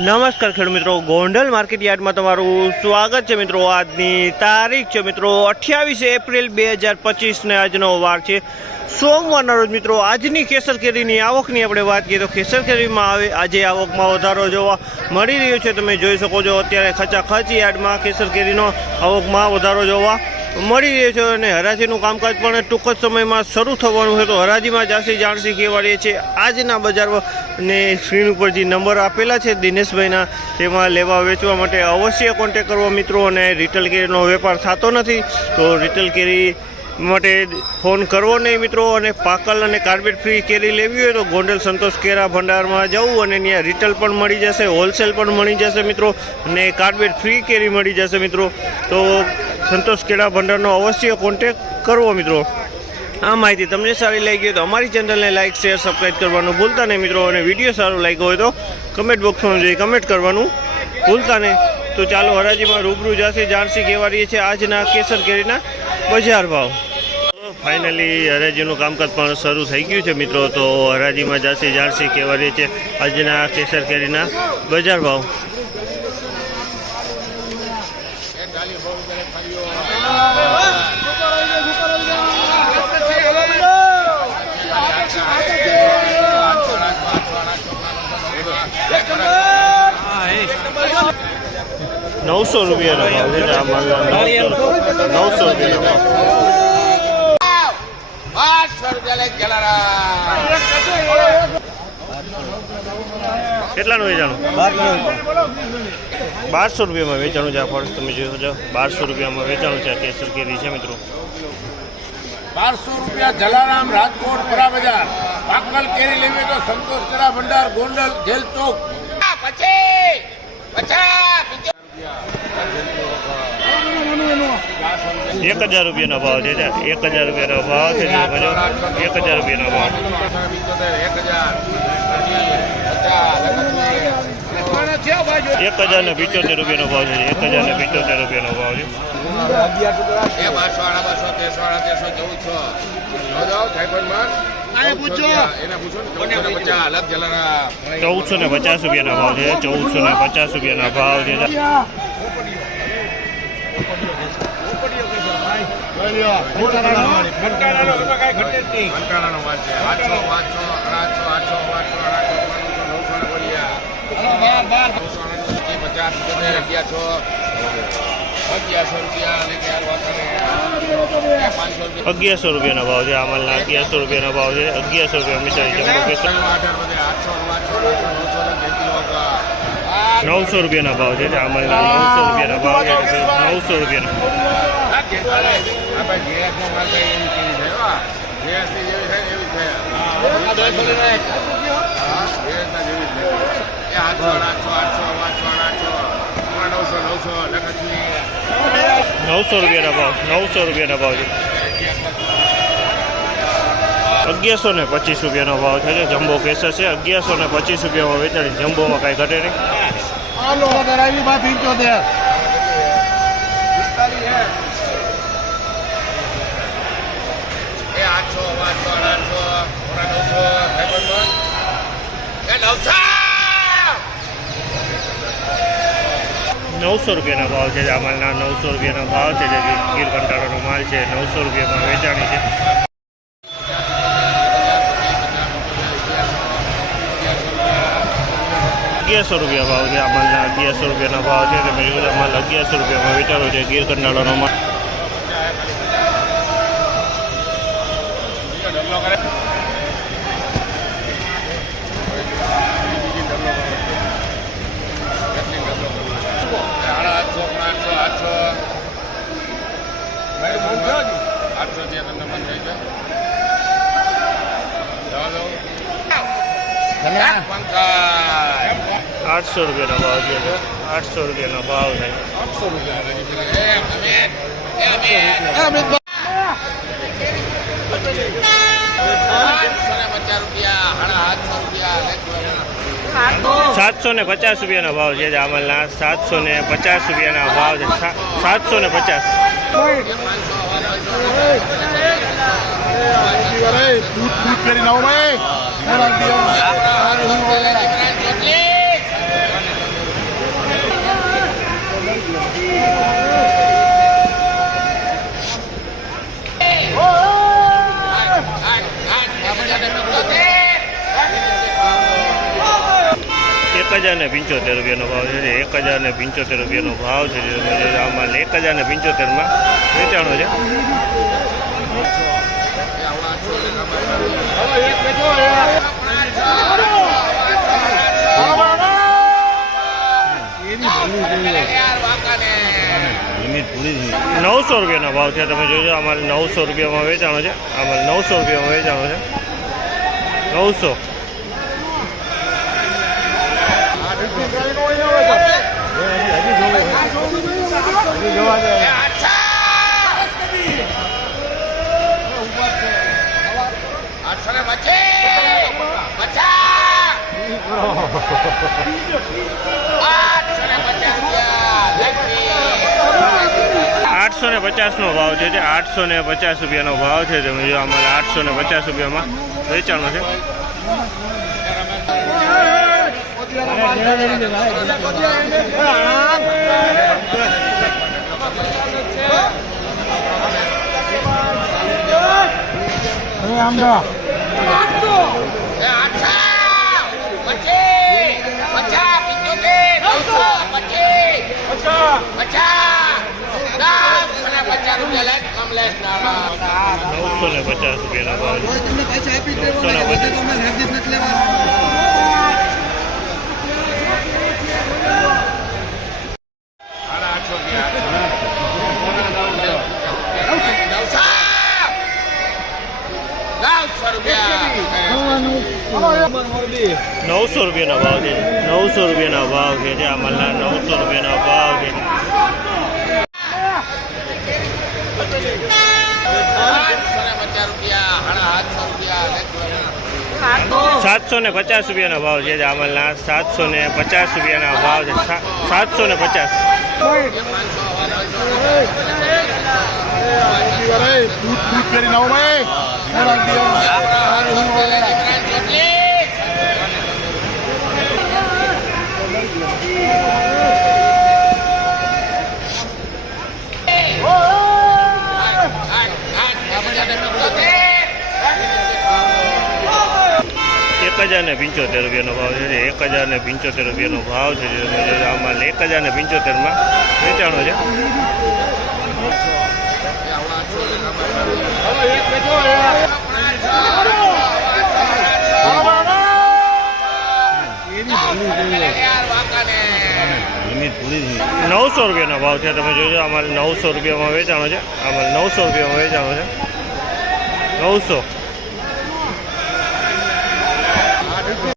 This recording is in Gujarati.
નમસ્કાર ખેડૂત મિત્રો. ગોંડલ માર્કેટ યાર્ડમાં તમારું સ્વાગત છે મિત્રો. આજની તારીખ છે મિત્રો અઠ્યાવીસ એપ્રિલ બે હજાર પચીસને આજનો વાર છે. સોમવારના રોજ મિત્રો આજની કેસર કેરીની આવકની આપણે વાત કરીએ તો કેસર કેરીમાં આવે આજે આવકમાં વધારો જોવા મળી રહ્યો છે. તમે જોઈ શકો છો અત્યારે ખચાખચ યાર્ડમાં કેસર કેરીનો આવકમાં વધારો જોવા મળી રહ્યો છે અને હરાજીનું કામકાજ પણ ટૂંક જ સમયમાં શરૂ થવાનું છે. તો હરાજીમાં જાસી જાણસી કહેવાડીએ છીએ. આજના બજાર ને સ્ક્રીન ઉપર જે નંબર આપેલા છે. દિનેશભાઈના તેમાં લેવા વેચવા માટે અવશ્ય કોન્ટેક કરવો મિત્રો અને રિટેલ કેરીનો વેપાર થતો નથી, તો રિટેલ કેરી માટે ફોન કરવો નહીં મિત્રો અને પાકલ અને કાર્બેટ ફ્રી કેરી લેવી હોય તો ગોંડલ સંતોષ કેરા ભંડારમાં જવું અને ત્યાં રિટેલ પણ મળી જશે, હોલસેલ પણ મળી જશે મિત્રો અને કાર્બેટ ફ્રી કેરી મળી જશે મિત્રો. તો સંતોષ કેળા ભંડારનો અવશ્ય કોન્ટેક કરવો મિત્રો. આ માહિતી તમને સારી લાગી હોય તો અમારી ચેનલને લાઇક શેર સબસ્ક્રાઈબ કરવાનું ભૂલતા નહીં મિત્રો અને વીડિયો સારો લાગ્યો હોય તો કમેન્ટ બોક્સમાં જઈ કમેન્ટ કરવાનું ભૂલતા નહીં. તો ચાલો હરાજીમાં રૂબરૂ જાસી. જાણસી કેવારીએ છીએ આજના કેસર કેરીના બજાર ભાવ. ફાઇનલી હરાજીનું કામકાજ પણ શરૂ થઈ ગયું છે મિત્રો. તો હરાજીમાં જાસી જાણસી કહેવાડીએ છીએ આજના કેસર કેરીના બજાર ભાવ. નવસો રૂપિયાનો નવસો રૂપિયાનો કેટલાનું વેચાણું? બારસો રૂપિયામાં વેચાણું છે આ ફળ તમે જોયો છો. બારસો રૂપિયામાં વેચાણું છે આ કેસર કેરી છે મિત્રો. બારસો રૂપિયા જલારામ રાજકોટ પરા બજાર પાકલ કેરી લેવી તો સંતોષ કરા ભંડાર ગોંડલ જેલ ચોક. પછી પચાસ એક હજાર રૂપિયાનો ભાવ છે એક હજાર રૂપિયાનો ભાવ છે એક હજાર રૂપિયાનો ભાવ. એક હજાર ને પિચોતેર રૂપિયાનો ભાવ છે એક હજાર ને પિચોતેર રૂપિયાનો ભાવ છે. ચૌદસો ને પચાસ. રૂપિયાના ભાવ છે ચૌદસો ને પચાસ રૂપિયાના ભાવ છે ચૌદસો ને પચાસ રૂપિયાના ભાવ છે. કંટાળાનો માલ છે આઠસો પાંચસો આઠસો આઠસો પાંચસો આઠસો નવસો નવસો ને બોલિયા પચાસ રૂપિયા અગિયારસો અગિયારસો રૂપિયા અને ત્યાર વાસણે અગિયારસો રૂપિયાનો ભાવ છે અમલના અગિયારસો રૂપિયાનો ભાવ છે અગિયારસો રૂપિયા મિસાઈ આઠસો નવસો રૂપિયાના ભાવ છે આ નવસો રૂપિયાના ભાવ છે નવસો રૂપિયાનો. આપણે ગેસનો માલ થાય એવી કેવી છે હો. જેવી થાય એવી છે હા, જેવી જ એ આઠસો આઠસો આઠસો આઠસો આઠસો. નવસો નવસો નવસો રૂપિયાના ભાવ નવસો રૂપિયાના ભાવ છે. અગિયારસો ને પચીસ રૂપિયાનો ભાવ છે. જે જમ્બો કેસર છે અગિયારસો ને પચીસ રૂપિયામાં વેચાણી જમ્બોમાં કાંઈ ઘટે નહીં એ આઠસો આઠસો આઠસો નવસો એ નવસો નવસો રૂપિયાના ભાવ છે. આ માલના નવસો રૂપિયાનો ભાવ છે. જે ગીર કંટાળાનો માલ છે. નવસો રૂપિયામાં વેચાણી છે. અગિયારસો રૂપિયા ભાવ છે. આ માલના અગિયારસો રૂપિયાના ભાવ છે. તમે જોયું માલ અગિયારસો રૂપિયામાં વેચાણો છે. ગીર કંટાળાનો માલ. આઠસો રૂપિયાનો ભાવ છે આઠસો રૂપિયાનો ભાવ છે. સાતસો ને પચાસ રૂપિયાનો ભાવ છે આ માલના સાતસો ને પચાસ રૂપિયાના ભાવ છે. સાતસો ને પચાસ. દૂધ દૂધ કરી એક હજાર ને પંચોતેર રૂપિયાનો ભાવ છે એક હજાર ને પંચોતેર રૂપિયાનો ભાવ છે આમાં એક હજાર ને પંચોતેરમાં વેચાણો છે. નવસો રૂપિયાનો ભાવ છે તમે જોજો, અમારે નવસો રૂપિયામાં વેચાણો છે. અમારે નવસો રૂપિયામાં વેચાણો છે. નવસો. પચાસ. આઠસો ને પચાસનો ભાવ છે જે આઠસો ને પચાસ રૂપિયાનો ભાવ છે તમે જો અમારે આઠસો ને પચાસ રૂપિયામાં વેચાણો છે. આઠસો પચાસ પંચોતેર નવસો પચીસ પચાસ દસ અને પચાસ રૂપિયા લે કમલેશ નામાં નવસો ને પચાસ રૂપિયાનો ભાવ. નવસો ને પચાસ. નવસો નવસો રૂપિયા. નવસો ભાવ છે. નવસો રૂપિયાનો ભાવ છે. આ મલ્લા નવસો રૂપિયાના ભાવ છે આઠસો ને પચાસ રૂપિયા સાડા આઠસો રૂપિયા સાતસો ને પચાસ રૂપિયાનો ભાવ છે જે આ સાતસો ને પચાસ રૂપિયાના ભાવ છે. સાતસો ને પચાસ. કરીને આવો ભાઈ. ને પંચોતેર રૂપિયાનો ભાવ છે. એક હજાર ને પંચોતેર રૂપિયાનો ભાવ છે. આમાં એક હજાર ને પંચોતેરમાં વેચાણો છે. નવસો રૂપિયાનો ભાવ છે. તમે જોજો અમારે નવસો રૂપિયામાં વેચાણો છે. અમારે નવસો રૂપિયામાં વેચાણો છે. નવસો.